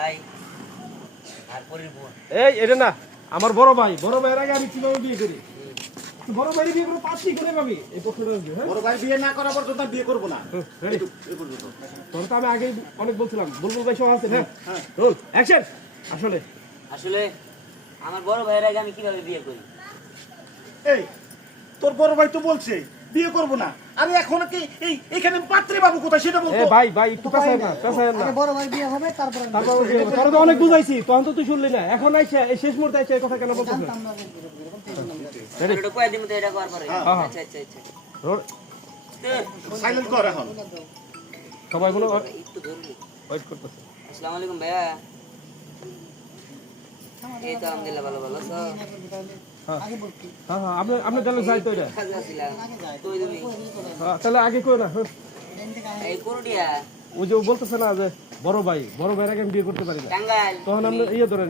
ভাই আর পরির বোন। এই এটা না আমার বড় ভাইয়ের আগে আমি কিভাবে বিয়ে করি? বড় ভাই বিয়ে করে পাঁচটি করে পাবি এই পক্ষটা হ্যাঁ বড় ভাই বিয়ে না করা পর্যন্ত বিয়ে করব না। রেডি এই পর্যন্ত তোর তো আমি আগে অনেক বলছিলাম বুলবুল ভাই সব আছে হ্যাঁ রোল অ্যাকশন। আসলে আসলে আমার বড় ভাইয়ের আগে আমি কিভাবে বিয়ে করি? এই তোর বড় ভাই তো বলছে বিয়ে করব না। আরে এখন কি এইখানে পাত্রী বাবু কোথায় সেটা বল এ তো। ভাই একটু কাছে না আগে বড় ভাই বিয়ে হবে তারপর তোর তো অনেক বুঝাইছি তখন তো তুই শুনলি না এখন আইছে এই শেষ মুহূর্তে আইছে এই কথা কেন বলছিস জানতাম না যে রেডি এটা কয় দিন মতো এটা করার পরে হ্যাঁ। আচ্ছা আচ্ছা আচ্ছা রোল সাইলেন্ট কর এখন। সবাই বলো একটু ধরলি। ওয়েট করতেছে আসসালামু আলাইকুম ভাইয়া। এই তো আলহামদুলিল্লাহ ভালো ভালো আছো? আগে বলছি হ্যাঁ আপনি তাহলে যাই তো এটা কাজে আছিলাম তুই তুমি তাহলে আগে কই না এই করুডিয়া ও যে বলতেছে না যে বড় ভাইয়ের আগে আমি বিয়ে করতে পারি না টাঙ্গাইল তখন আমরা ইয়ে ধরেন